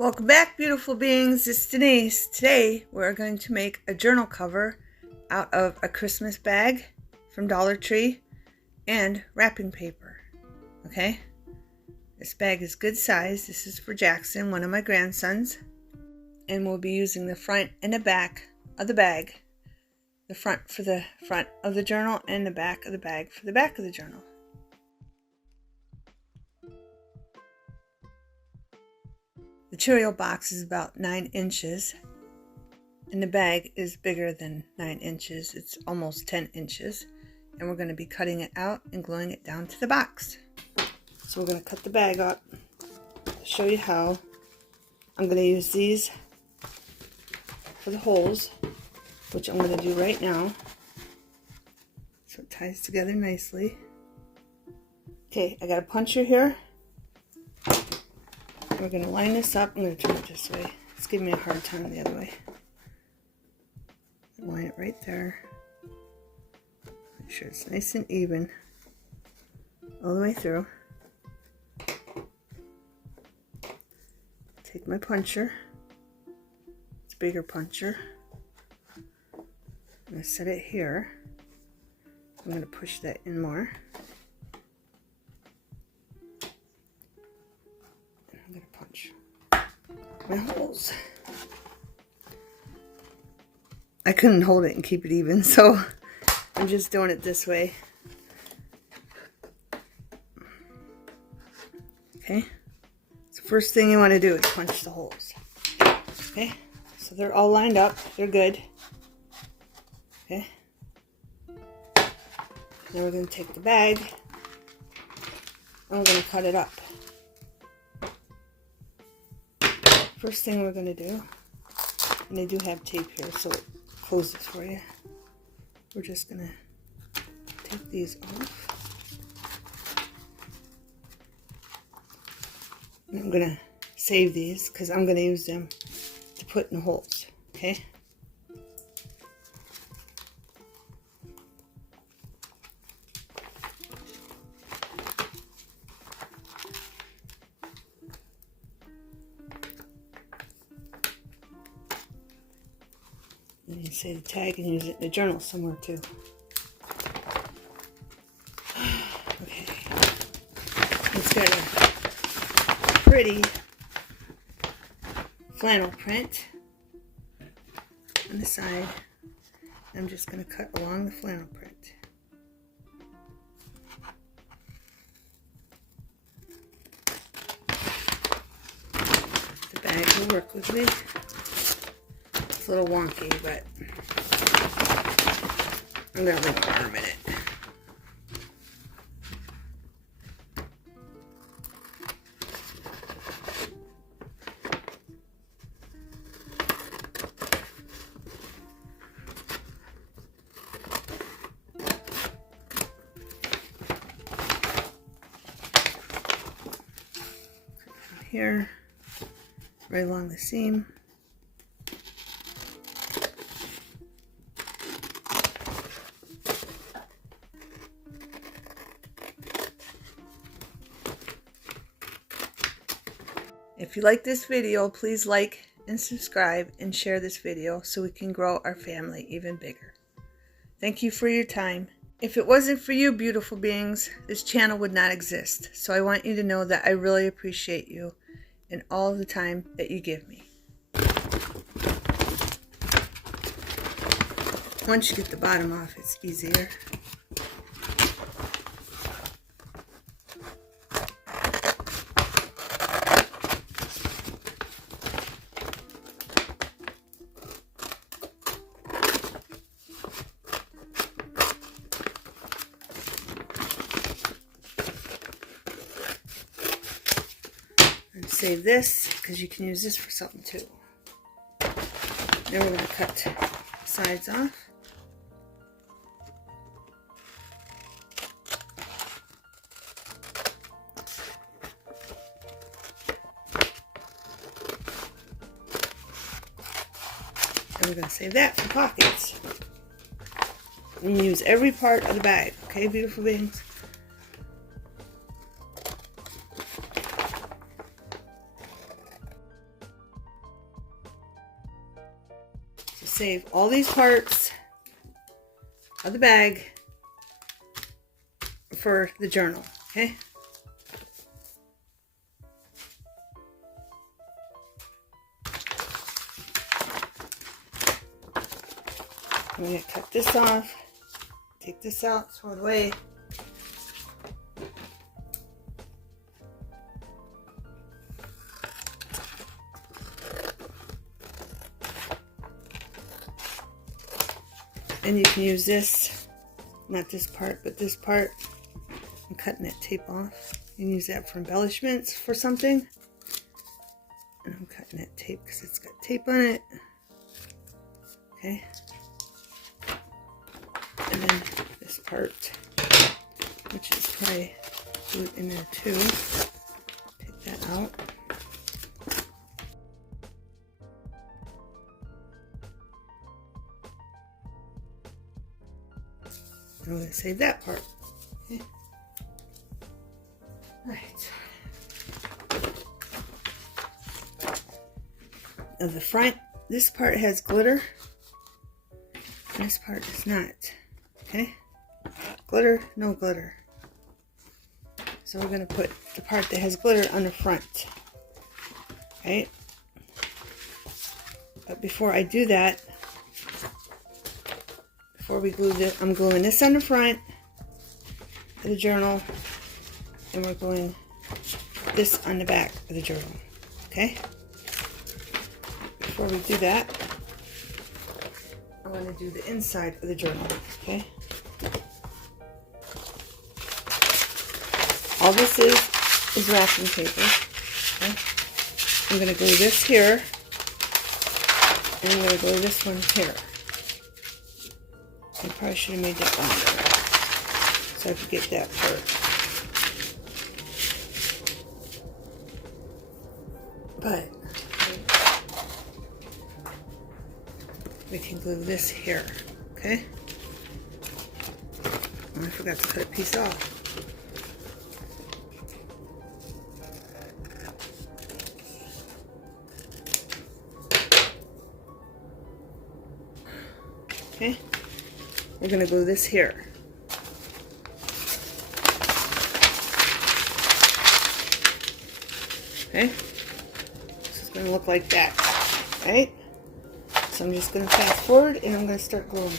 Welcome back, beautiful beings. It's Denise. Today we're going to make a journal cover out of a Christmas bag from Dollar Tree and wrapping paper. Okay? This bag is good size. This is for Jackson, one of my grandsons. And we'll be using the front and the back of the bag. The front for the front of the journal and the back of the bag for the back of the journal. The Cheerio box is about 9 inches, and the bag is bigger than 9 inches. It's almost 10 inches, and we're going to be cutting it out and gluing it down to the box. So we're going to cut the bag up, show you how. I'm going to use these for the holes, which I'm going to do right now, so it ties together nicely. Okay, I got a puncher here. We're going to line this up. I'm going to turn it this way. It's giving me a hard time the other way. Line it right there. Make sure it's nice and even all the way through. Take my puncher. It's a bigger puncher. I'm going to set it here. I'm going to push that in more. I'm going to punch my holes. I couldn't hold it and keep it even, so I'm just doing it this way. Okay, so first thing you want to do is punch the holes. Okay, so they're all lined up, they're good. Okay, now we're going to take the bag and we're going to cut it up. First thing we're going to do, and they do have tape here so it closes for you, we're just going to take these off. And I'm going to save these because I'm going to use them to put in the holes, okay? You can save the tag and use it in the journal somewhere too. Okay, let's get a pretty flannel print on the side. I'm just going to cut along the flannel print. The bag will work with me. It's a little wonky, but I'm going to leave it for a minute. Here, right along the seam. If you like this video, please like and subscribe and share this video so we can grow our family even bigger. Thank you for your time. If it wasn't for you, beautiful beings, this channel would not exist. So I want you to know that I really appreciate you and all the time that you give me. Once you get the bottom off, it's easier. And save this because you can use this for something too. Then we're going to cut sides off. And we're going to save that for pockets. And use every part of the bag, okay, beautiful beings? save all these parts of the bag for the journal, okay? I'm going to cut this off, take this out, throw it away. And you can use this, not this part, but this part. I'm cutting that tape off. You can use that for embellishments for something. And I'm cutting that tape because it's got tape on it. Okay. And then this part, which is probably glued in there too. Take that out. I'm going to save that part. Okay. Alright. Now the front, this part has glitter. This part does not. Okay? Glitter, no glitter. So we're going to put the part that has glitter on the front. Right? But before I do that, before we glue this, I'm gluing this on the front of the journal, and we're gluing this on the back of the journal. Okay? Before we do that, I'm going to do the inside of the journal. Okay? All this is wrapping paper. Okay? I'm going to glue this here, and I'm going to glue this one here. I probably should have made that longer so I could get that part. But we can glue this here, okay? Oh, I forgot to cut a piece off. Okay, we're going to glue this here. Okay, so it's going to look like that, right? So I'm just going to fast forward and I'm going to start gluing.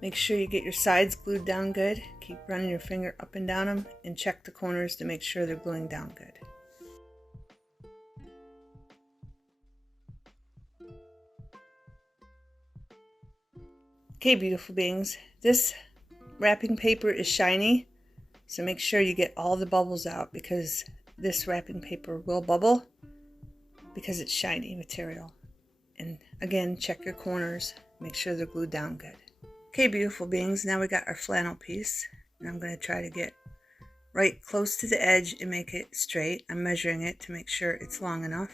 Make sure you get your sides glued down good. Keep running your finger up and down them and check the corners to make sure they're gluing down good. Okay, beautiful beings, this wrapping paper is shiny, so make sure you get all the bubbles out because this wrapping paper will bubble because it's shiny material. And again, check your corners, make sure they're glued down good. Okay, beautiful beings, now we got our flannel piece, and I'm going to try to get right close to the edge and make it straight. I'm measuring it to make sure it's long enough.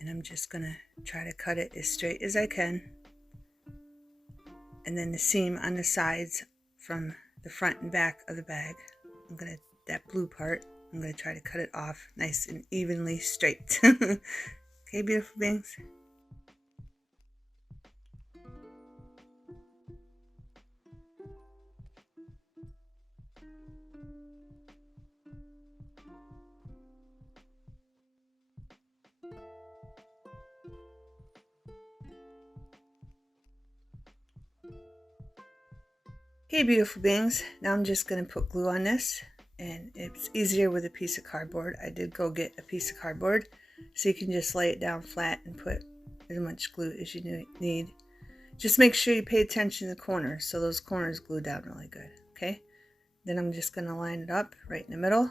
And I'm just going to try to cut it as straight as I can. And then the seam on the sides from the front and back of the bag, that blue part, I'm going to try to cut it off nice and evenly straight. Okay, beautiful beings. Okay, beautiful beings, now I'm just going to put glue on this, and it's easier with a piece of cardboard. I did go get a piece of cardboard, so you can just lay it down flat and put as much glue as you need. Just make sure you pay attention to the corners, so those corners glue down really good, okay? Then I'm just going to line it up right in the middle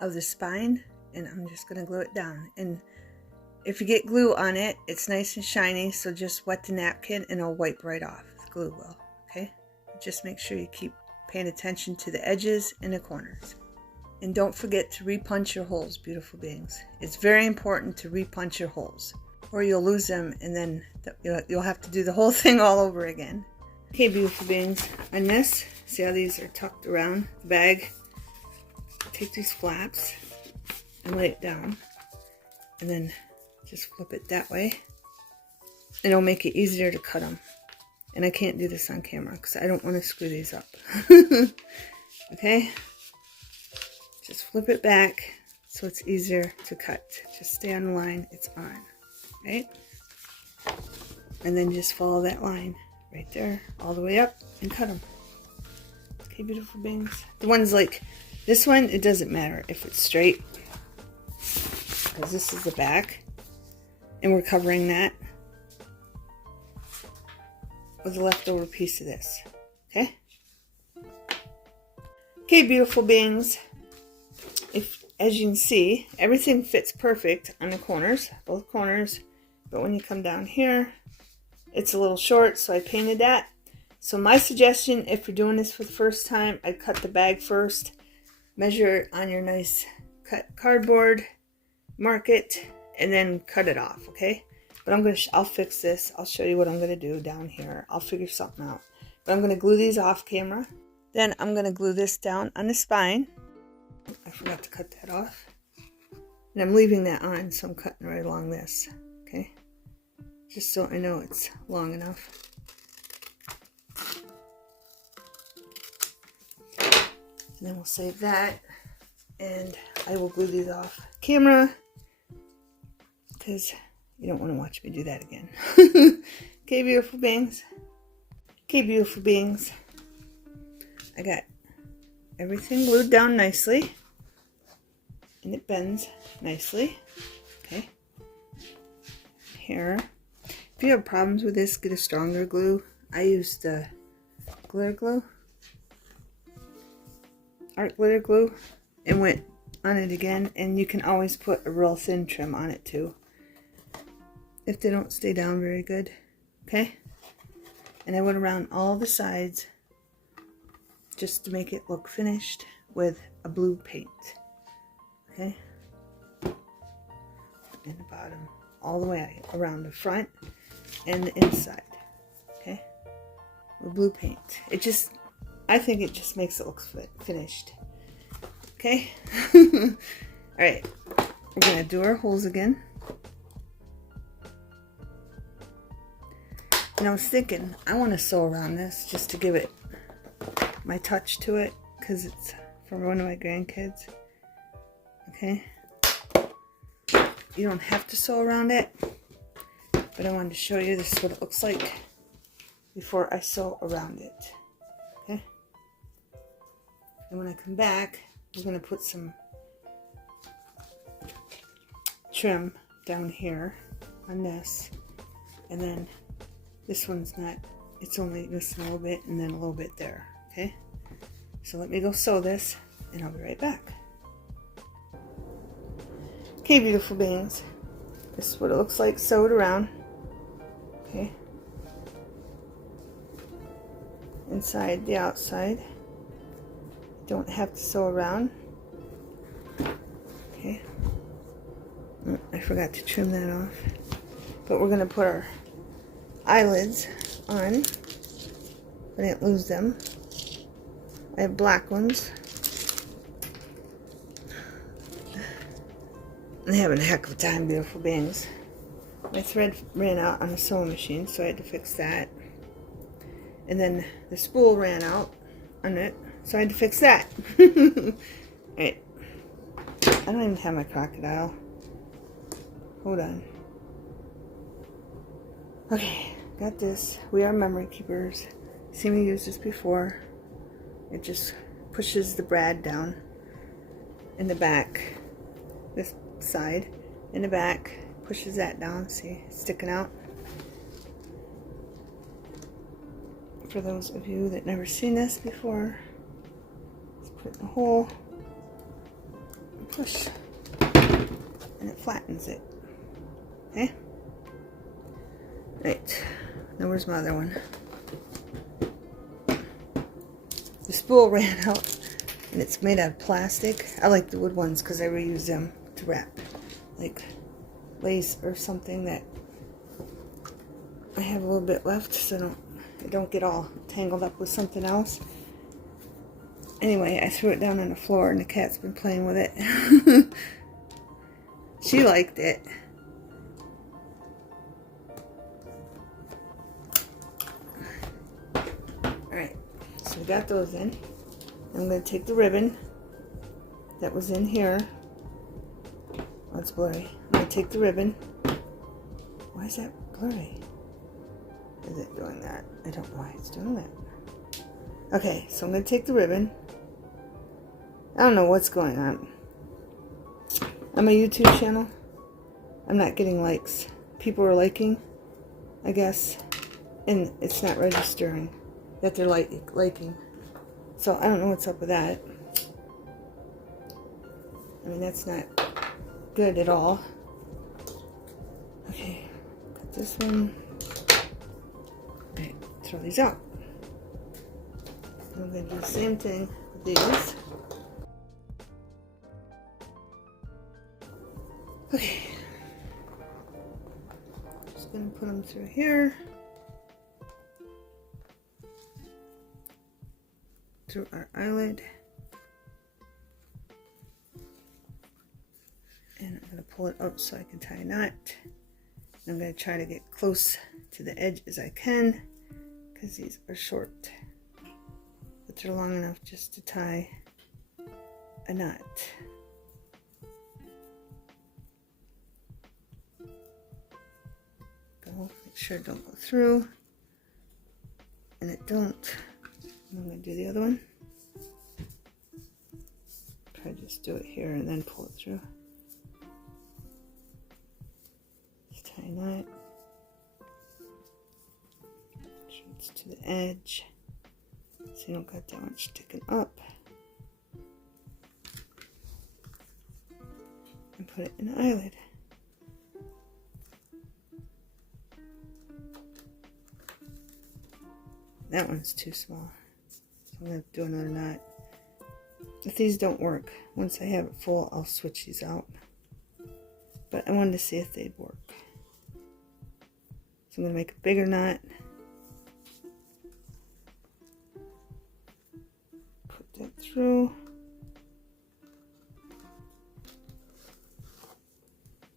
of the spine, and I'm just going to glue it down. And if you get glue on it, it's nice and shiny, so just wet the napkin and it'll wipe right off. The glue will, okay? Just make sure you keep paying attention to the edges and the corners. And don't forget to repunch your holes, beautiful beings. It's very important to repunch your holes. or you'll lose them, and then you'll have to do the whole thing all over again. Okay, beautiful beings, on this, see how these are tucked around the bag? Take these flaps and lay it down, and then just flip it that way. It'll make it easier to cut them. And I can't do this on camera because I don't want to screw these up. Okay? Just flip it back so it's easier to cut. Just stay on the line it's on. Right? And then just follow that line right there all the way up and cut them. Okay, beautiful beings. The ones like this one, it doesn't matter if it's straight because this is the back and we're covering that with a leftover piece of this. Okay? Okay, beautiful beings. As you can see, everything fits perfect on the corners, both corners. But when you come down here, it's a little short, so I painted that. So my suggestion, if you're doing this for the first time, I'd cut the bag first, measure it on your nice cut cardboard, mark it, and then cut it off, okay? But I'll fix this. I'll show you what I'm going to do down here. I'll figure something out. But I'm going to glue these off camera. Then I'm going to glue this down on the spine. I forgot to cut that off. And I'm leaving that on, so I'm cutting right along this. Okay? Just so I know it's long enough. And then we'll save that. And I will glue these off camera, because you don't want to watch me do that again. Okay, beautiful beings. Okay, beautiful beings. I got everything glued down nicely. And it bends nicely. Okay. Here. If you have problems with this, get a stronger glue. I used glitter glue. Art glitter glue. And went on it again. And you can always put a real thin trim on it too, if they don't stay down very good. Okay? And I went around all the sides just to make it look finished with a blue paint. Okay? And the bottom, all the way around the front and the inside. Okay? With blue paint. I think it just makes it look finished. Okay? Alright. We're going to do our holes again. And I was thinking, I want to sew around this just to give it my touch to it, because it's from one of my grandkids. Okay? You don't have to sew around it, but I wanted to show you this is what it looks like before I sew around it. Okay? And when I come back, we're going to put some trim down here on this, and then this one's not, it's only this a little bit and then a little bit there. Okay? So let me go sew this and I'll be right back. Okay, beautiful beings. This is what it looks like sewed around. Okay? Inside, the outside. Don't have to sew around. Okay? I forgot to trim that off. But we're going to put our eyelids on. I didn't lose them. I have black ones. I'm having a heck of a time, beautiful beings. My thread ran out on the sewing machine, so I had to fix that. And then the spool ran out on it, so I had to fix that. Alright. I don't even have my crocodile. Hold on. Okay, got this. We are memory keepers. Seen me use this before. It just pushes the brad down in the back. This side in the back pushes that down. See, it's sticking out. For those of you that never seen this before, let's put it in a hole and push, and it flattens it. Okay. Right, now where's my other one? The spool ran out, and it's made out of plastic. I like the wood ones because I reuse them to wrap, like lace or something that I have a little bit left so I don't get all tangled up with something else. Anyway, I threw it down on the floor and the cat's been playing with it. She liked it. Alright, so we got those in. I'm going to take the ribbon that was in here. Oh, it's blurry. I'm going to take the ribbon. Why is that blurry? Is it doing that? I don't know why it's doing that. Okay, so I'm going to take the ribbon. I don't know what's going on. On my YouTube channel, I'm not getting likes. People are liking, I guess, and it's not registering that they're liking. So I don't know what's up with that. I mean, that's not good at all. Okay, got this one. Alright, throw these out. I'm going to do the same thing with these. Okay, just going to put them through here, through our eyelid, and I'm going to pull it up so I can tie a knot. I'm going to try to get close to the edge as I can because these are short, but they're long enough just to tie a knot. Make sure it don't go through, and it don't. I'm going to do the other one. Try to just do it here and then pull it through. Just tie a knot. Make sure it's to the edge, so you don't got that much sticking up. And put it in the eyelid. That one's too small, so I'm going to do another knot. If these don't work, once I have it full, I'll switch these out. But I wanted to see if they'd work. So I'm going to make a bigger knot. Put that through.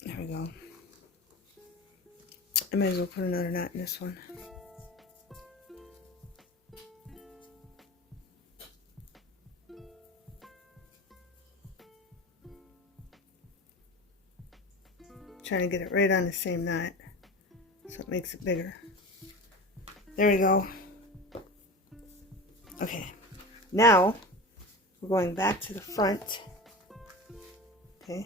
There we go. I might as well put another knot in this one. Trying to get it right on the same knot so it makes it bigger. There we go. Okay, now we're going back to the front. Okay,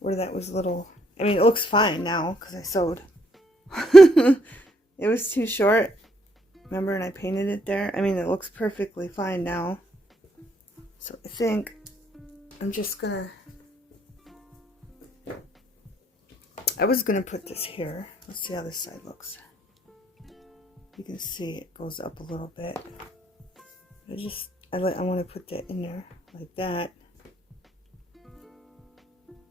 where that was little, I mean, it looks fine now because I sewed. It was too short, remember, and I painted it there. I mean, it looks perfectly fine now. So I think I'm just gonna, I was going to put this here. Let's see how this side looks. You can see it goes up a little bit. I want to put that in there like that.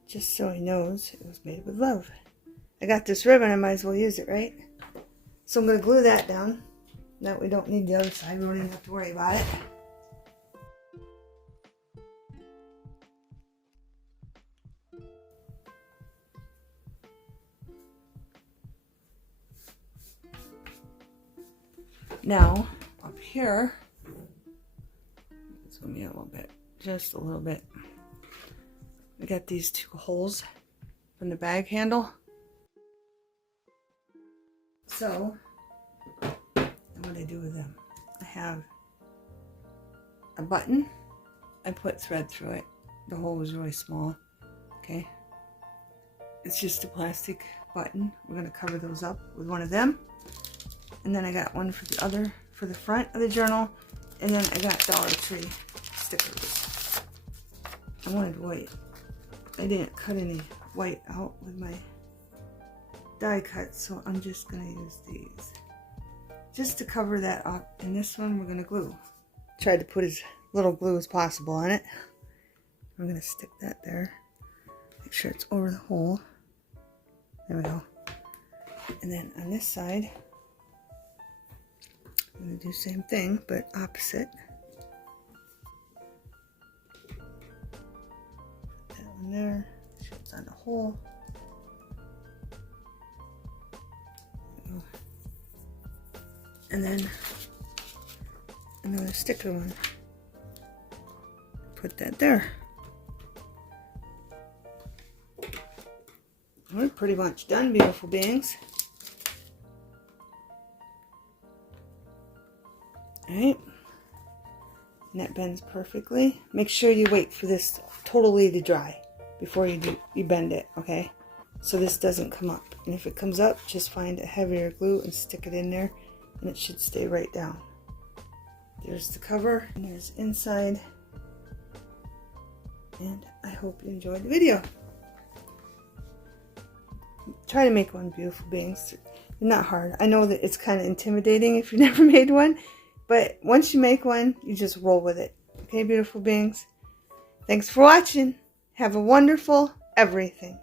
Just so he knows it was made with love. I got this ribbon, I might as well use it, right? So I'm going to glue that down. Now we don't need the other side. We don't even have to worry about it. Now, up here, zoom in a little bit, just a little bit. I got these two holes from the bag handle. So, what do I do with them? I have a button. I put thread through it. The hole was really small. Okay. It's just a plastic button. We're going to cover those up with one of them. And then I got one for the front of the journal. And then I got Dollar Tree stickers. I wanted white. I didn't cut any white out with my die cut, so I'm just going to use these. Just to cover that up. And this one we're going to glue. Tried to put as little glue as possible on it. I'm going to stick that there. Make sure it's over the hole. There we go. And And then on this side, I'm going to do the same thing, but opposite. Put that one there, shows on the hole. And then another sticker one. Put that there. We're pretty much done, beautiful beings. Alright. And that bends perfectly. Make sure you wait for this totally to dry before you bend it, okay? So this doesn't come up. And if it comes up, just find a heavier glue and stick it in there, and it should stay right down. There's the cover, and there's inside. And I hope you enjoyed the video. Try to make one, beautiful beings. They're not hard. I know that it's kind of intimidating if you've never made one, but once you make one, you just roll with it. Okay, beautiful beings? Thanks for watching. Have a wonderful everything.